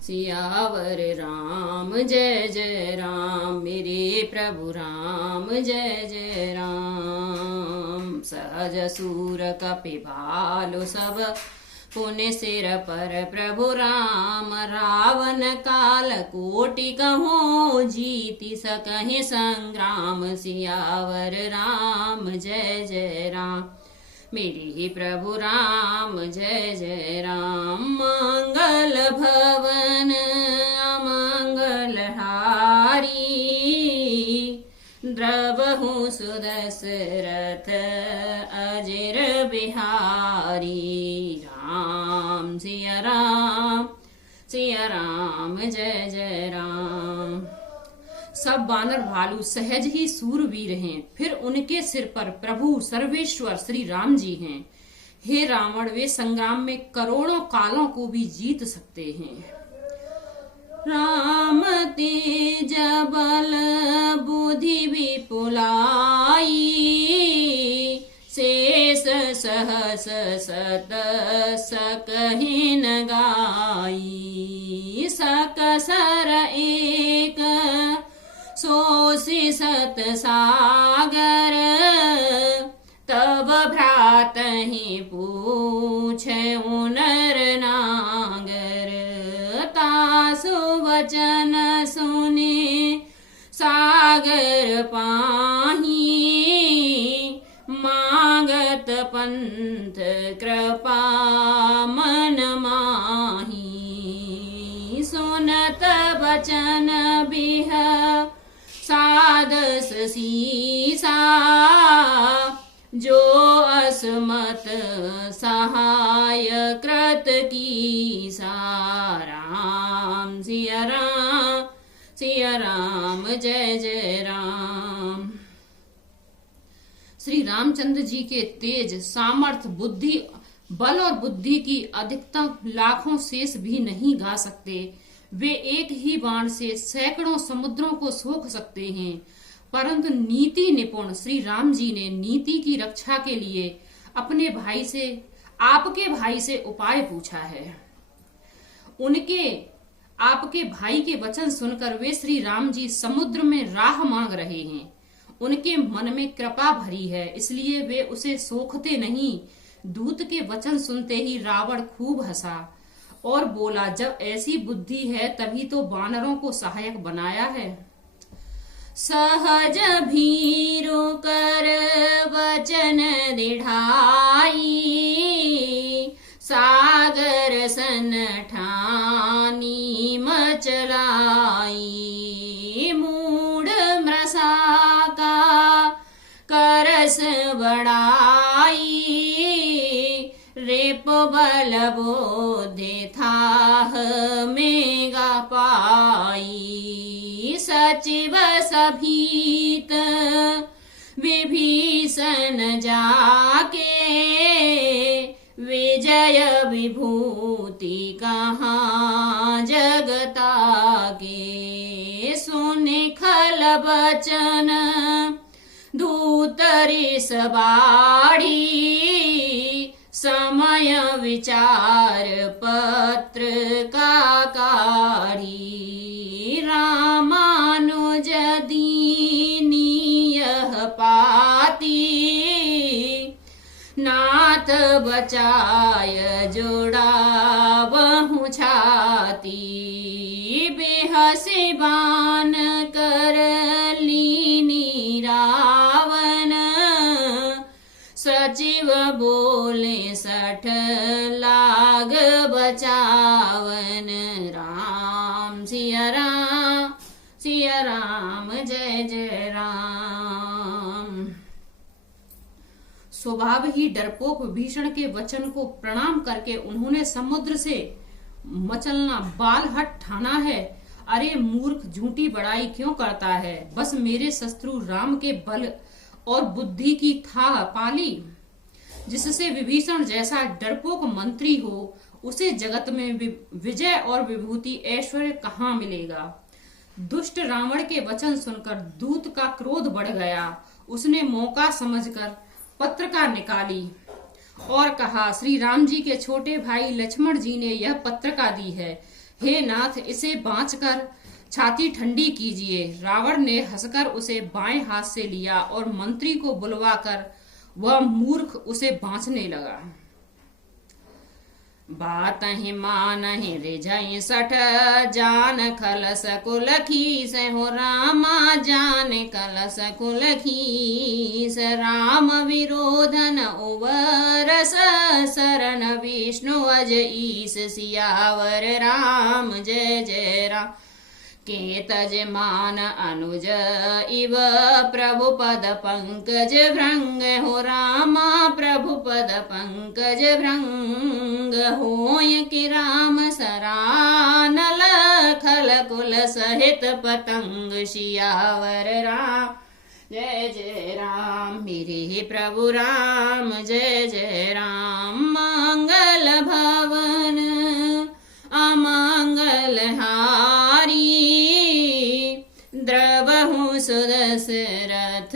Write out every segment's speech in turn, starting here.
सियावर राम जय जय राम, मेरे प्रभु राम जय जय राम। सहज सूर कपि भालु सब, पुण्य सिर पर प्रभु राम। रावण काल कोटि कहो, जीति सकहि संग्राम। सियावर राम जय जय राम, मेरे ही प्रभु राम जय जय राम। मंगल भवन अमंगल हारी, द्रवहु सुदशरथ अजर बिहारी। राम सिया राम, सिया राम जय जय राम। सब बानर भालू सहज ही सूरवीर हैं, फिर उनके सिर पर प्रभु सर्वेश्वर श्री राम जी हैं। हे रावण, वे संग्राम में करोड़ों कालों को भी जीत सकते हैं। राम तेज बल बुद्धि विपुलाई, शेष सहस सत सकहि न गाई। सकसर एक सोसी सत सागर, तब भ्रातहि पूछे नर नागर। तासु वचन सुने सागर पाही, मांगत पंथ कृपा मन माही। सुनत वचन बिह सादस सीसा, जो असमत सहाय कृत कीसा। राम सिया राम, सिया राम जय जय राम। श्री रामचंद्र जी के तेज, सामर्थ, बुद्धि, बल और बुद्धि की अधिकता लाखों शेष भी नहीं गा सकते। वे एक ही बाण से सैकड़ों समुद्रों को सोख सकते हैं, परंतु नीति निपुण श्री राम जी ने नीति की रक्षा के लिए अपने भाई से, आपके भाई से उपाय पूछा है। उनके आपके भाई के वचन सुनकर वे श्री राम जी समुद्र में राह मांग रहे हैं। उनके मन में कृपा भरी है, इसलिए वे उसे सोखते नहीं। दूत के वचन सुनते ही रावण खूब हंसा और बोला, जब ऐसी बुद्धि है तभी तो वानरों को सहायक बनाया है। सहज भीरु कर वचन दिढ़ाई, सागर सन ठानी मचलाई। मूढ़ मृषा का करस बढ़ाई, रेप बल बोधे थाह मेगा पाई। सचिव सभीत विभीषण जाके, विजय विभूति कहाँ जगता के। सुने खल बचन दूतरि सबाड़ी, समय विचार पत्र का कारी। रामानुज दीनी यह पाती, नाथ बचाय जोड़ा बहु छाती। बेहसी बान कर लीनी रावण, सचिव बोले 60 लाग बचावन। राम सिया राम, सिया राम जय जय राम। स्वभाव ही डरपोक विभीषण के वचन को प्रणाम करके उन्होंने समुद्र से मचलना बाल हट ठाना है। अरे मूर्ख, झूठी बड़ाई क्यों करता है? बस मेरे शत्रु राम के बल और बुद्धि की थाह पाली, जिससे विभीषण जैसा डरपोक मंत्री हो, उसे जगत में विजय और विभूति ऐश्वर्य कहाँ मिलेगा। दुष्ट रावण के वचन सुनकर दूत का क्रोध बढ़ गया। उसने मौका समझकर पत्रिका निकाली और कहा, श्री राम जी के छोटे भाई लक्ष्मण जी ने यह पत्रिका दी है। हे नाथ, इसे बांचकर छाती ठंडी कीजिए। रावण ने हंसकर उसे बाएं हाथ से लिया और मंत्री को बुलवाकर वह मूर्ख उसे बांचने लगा। बात ही मान ही रिझई सठ, जान खलस कुल खीस हो रामा, जान कलस कुल खीस। राम विरोधन उबरस, शरण विष्णु अज ईस। सियावर राम जय जय राम। के तज मान अनुज इव, प्रभु पद पंकज भृंग हो रामा, प्रभु पद पंकज भृंग। होय कि राम सरानल, खल कुल सहित पतंग। सियावर राम जय जय राम। मेरे प्रभु राम जय जय राम। मंगल भवन अमंगल हारी, द्रवहु सुदशरथ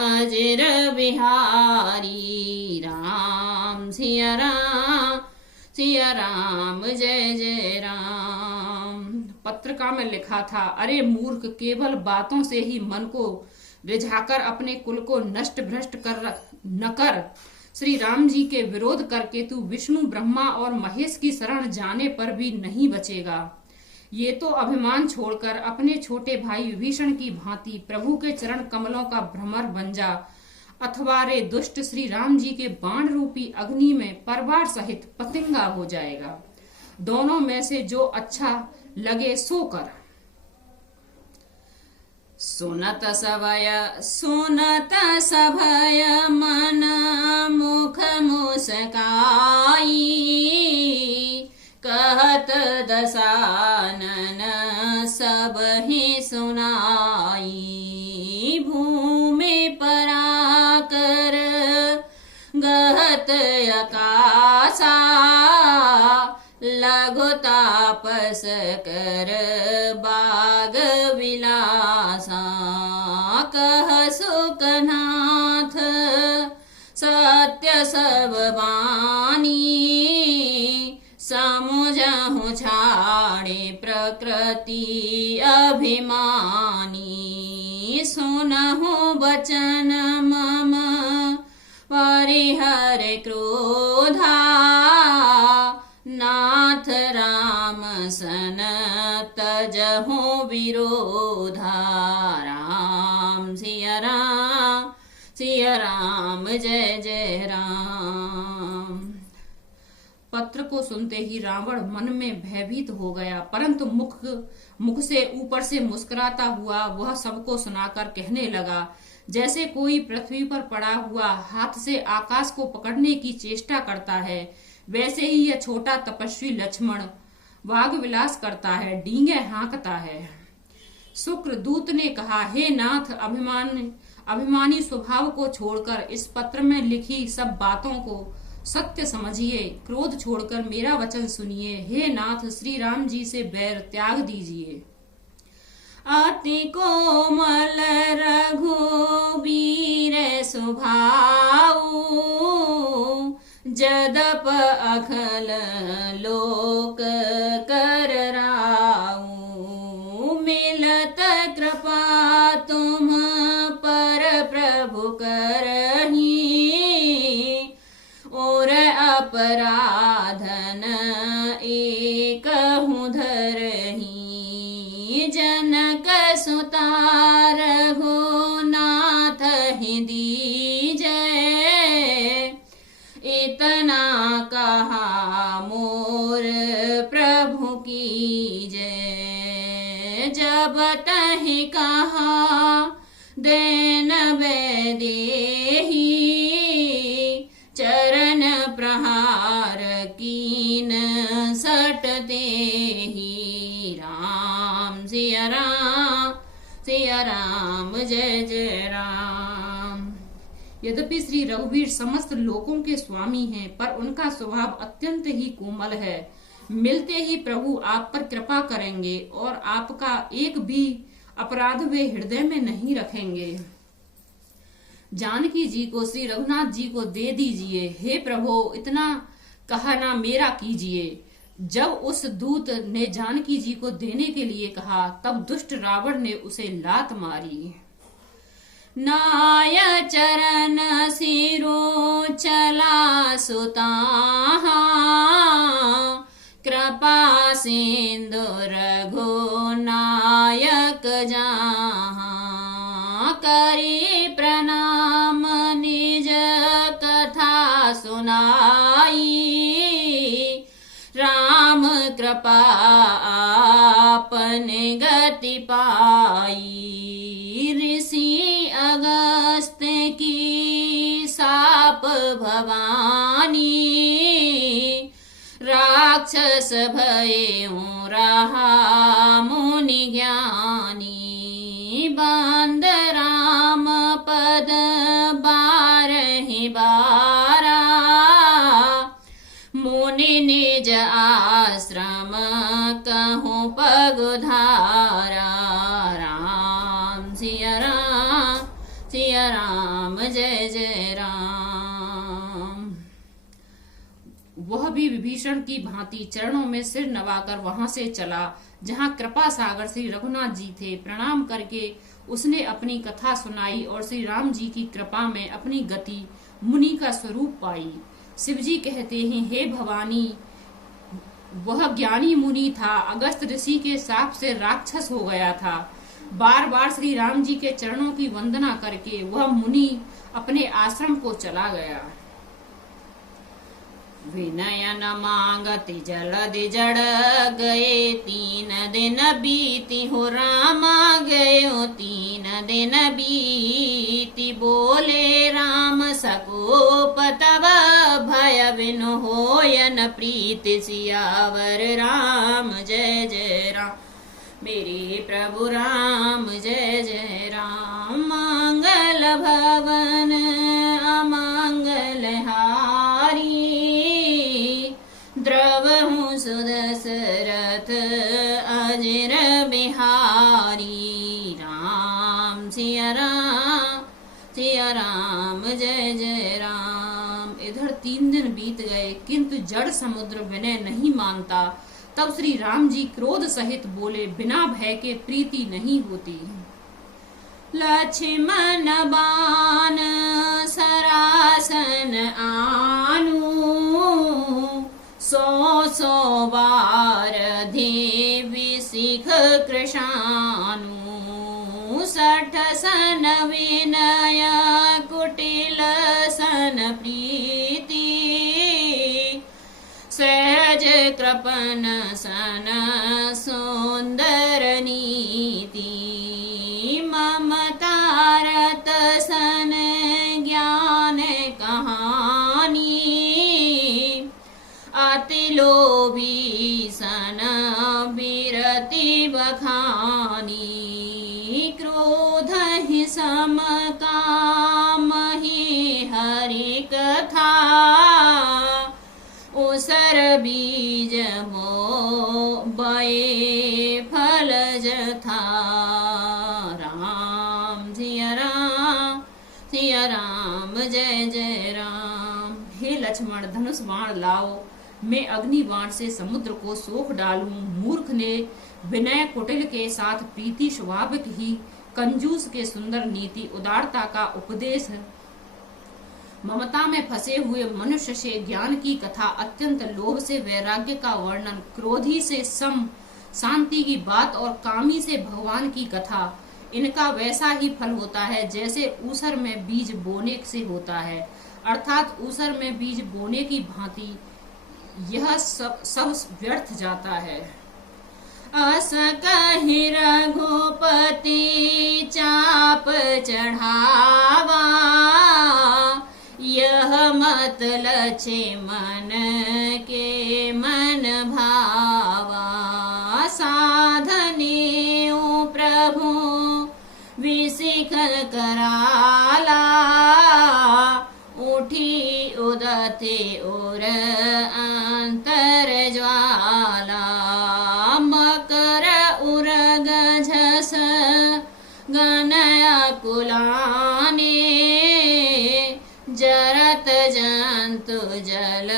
अजिर बिहारी। राम सिया राम, सिया राम जय जय राम। पत्रिका में लिखा था, अरे मूर्ख, केवल बातों से ही मन को रिझाकर अपने कुल को नष्ट भ्रष्ट कर न कर। श्री राम जी के विरोध करके तू विष्णु, ब्रह्मा और महेश की शरण जाने पर भी नहीं बचेगा। ये तो अभिमान छोड़कर अपने छोटे भाई विभीषण की भांति प्रभु के चरण कमलों का भ्रमर बन जा, अथवा रे दुष्ट श्री राम जी के बाण रूपी अग्नि में परिवार सहित पतिंगा हो जाएगा। दोनों में से जो अच्छा लगे सो कर। सुनत सभय मन मुख मुस्काई, कहत दसानन सबहि सुनाई। भूमि पराकर गहत आकाशा, लघु तापस कर बाग विलासा। कह सुकनाथ सत्य सब बानी, समुझहु छाड़े प्रकृति अभिमानी। सुनहु बचन मम परिहर क्रोधा, नाथ राम सन तजहु विरोधा। राम सिया राम, सिया राम जय जय राम। पत्र को सुनते ही रावण मन में भयभीत हो गया, परंतु मुख से ऊपर से मुस्कुराता हुआ वह सबको सुनाकर कहने लगा, जैसे कोई पृथ्वी पर पड़ा हुआ हाथ से आकाश को पकड़ने की चेष्टा करता है, वैसे ही यह छोटा तपस्वी लक्ष्मण वाग विलास करता है, डींगे हाँकता है। शुक्र दूत ने कहा, हे नाथ, अभिमानी स्वभाव को छोड़कर इस पत्र में लिखी सब बातों को सत्य समझिए, क्रोध छोड़कर मेरा वचन सुनिए। हे नाथ, श्री राम जी से बैर त्याग दीजिए। अति कोमल रघुबीर स्वभाऊ, जदप अखल लोक कर राऊ। मिलत कृपा तुम पर प्रभु करही, और अपराधन एकहु धरही। जनक सुता रघुनाथ ही दीजय, इतना कहा मोर प्रभु की जय। जब तहि कहा देन देही, चरण प्रहार कीन सट देही। राम सिया राम, सिया राम जय जय राम। यद्यपि श्री रघुवीर समस्त लोकों के स्वामी हैं, पर उनका स्वभाव अत्यंत ही कोमल है। मिलते ही प्रभु आप पर कृपा करेंगे और आपका एक भी अपराध वे हृदय में नहीं रखेंगे। जानकी जी को श्री रघुनाथ जी को दे दीजिए। हे प्रभु, इतना कहना मेरा कीजिए। जब उस दूत ने जानकी जी को देने के लिए कहा, तब दुष्ट रावण ने उसे लात मारी। नाय चरण सिरो चला सुताहा, कृपा सिंधु रघु नायक जहाँ, करी प्रणाम निज कथा सुनाई, राम कृपा आपने गति पाई, ऋषि अगस्त की साप भवानी, राक्षस भयउ रहा मुनि ज्ञानी, बंद राम पद 12 बारा, मुनि निज आश्रम कहूँ पगुधारा, राम सिया राम सिया राम जय जय राम। वह भी विभीषण की भांति चरणों में सिर नवाकर वहां से चला जहां कृपा सागर श्री रघुनाथ जी थे। प्रणाम करके उसने अपनी कथा सुनाई और श्री राम जी की कृपा में अपनी गति मुनि का स्वरूप पाई। शिव जी कहते हैं, हे भवानी, वह ज्ञानी मुनि था, अगस्त ऋषि के शाप से राक्षस हो गया था। बार बार श्री राम जी के चरणों की वंदना करके वह मुनि अपने आश्रम को चला गया। विनयन मांगति जलधि जड़ गए, 3 दिन बीती हो रामा गयो 3 दिन बीती, बोले राम सकोप तब भय बिनु होयन प्रीति, सियावर राम जय जय राम, मेरे प्रभु राम जय जय राम। मंगल भवन अमंगल हारी, द्रवहु सुदशरथ अजर बिहारी, राम सिया राम जय जय राम। इधर 3 दिन बीत गए किंतु जड़ समुद्र विनय नहीं मानता। तब श्री राम जी क्रोध सहित बोले, बिना भय के प्रीति नहीं होती। लक्ष्मण बाण सरासन आनु, 100 बार देवी सिख कृशानु, 60 सन विनय कुटिल सन प्रीति, सहज कृपन सन सुंदर नीति, ममता रत सन ज्ञान कहानी, अति लोभी सन बिरति बखानी, क्रोध ही सम काम ही हरि कथा, उसर बीज मो बये फल जथा, राम सिया राम जय जय राम। हे लक्ष्मण, धनुष बाण लाओ, मैं अग्नि बाण से समुद्र को सोख डालूं। मूर्ख ने विनय कुटिल के साथ प्रीति स्वाभाविक ही, कंजूस के सुंदर नीति, उदारता का उपदेश, ममता में फंसे हुए मनुष्य से ज्ञान की कथा, अत्यंत लोभ से वैराग्य का वर्णन, क्रोधी से सम शांति की बात और कामी से भगवान की कथा, इनका वैसा ही फल होता है जैसे ऊसर में बीज बोने से होता है, अर्थात ऊसर में बीज बोने की भांति यह सब व्यर्थ जाता है। अस कहि रघुपति चाप चढ़ावा, यह मत लक्ष्मण के मन भावा, साधने प्रभु विसिख कराला, उठी उदते और अंतर ज्वाला, मकर उरग झस गनया कुलाने, जरत जंतु जल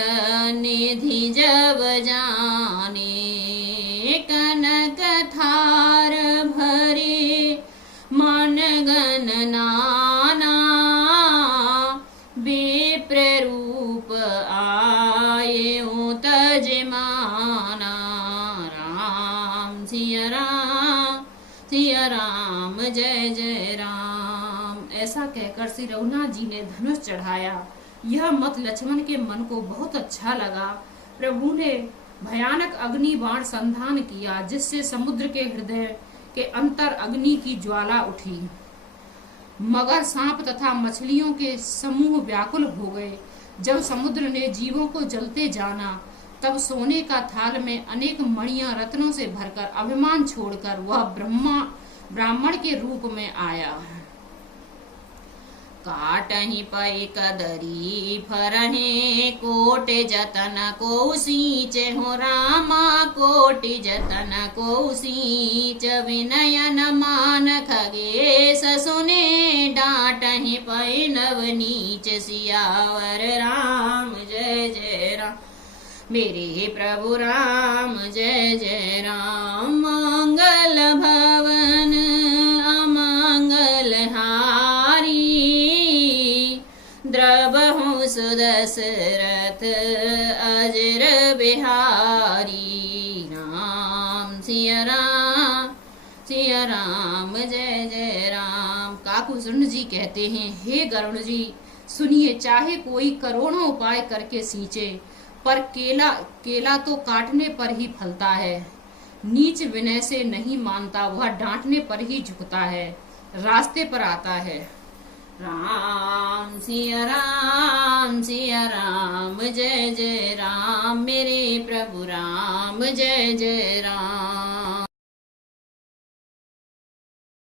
निधि जब जाने, कनक थार भरे मन गण नाना, विप्र रूप आए तजमाना। राम सिया राम, सिया राम, जय जय राम। ऐसा कहकर श्री रघुनाथ जी ने धनुष चढ़ाया। यह मत लक्ष्मण के मन को बहुत अच्छा लगा। प्रभु ने भयानक अग्नि बाण संधान किया, जिससे समुद्र के हृदय के अंतर अग्नि की ज्वाला उठी। मगर, सांप तथा मछलियों के समूह व्याकुल हो गए। जब समुद्र ने जीवों को जलते जाना, तब सोने का थाल में अनेक मणियां रत्नों से भरकर अभिमान छोड़कर वह ब्राह्मण के रूप में आया। काटहि पै कदरी फरहे, कोट जतन को सींचे हो रामा, कोटि जतन को सींच। विनयन मान खगेश सुने, डांटहि पै नव नीच। सियावर राम, जय जय राम, मेरे प्रभु राम, जय जय राम। मंगल भवन अमंगल हारी, द्रवहु सुदशरथ अजर बिहारी। राम सिया राम, सिया राम, जय जय राम। काकुशुंड जी कहते हैं, हे गरुड़ जी सुनिए, चाहे कोई करोड़ों उपाय करके सींचे, पर केला तो काटने पर ही फलता है। नीच विनय से नहीं मानता, वह डांटने पर ही झुकता है, रास्ते पर आता है। राम सिया राम, सिया राम, जय जय राम, मेरे प्रभु राम, जय जय राम।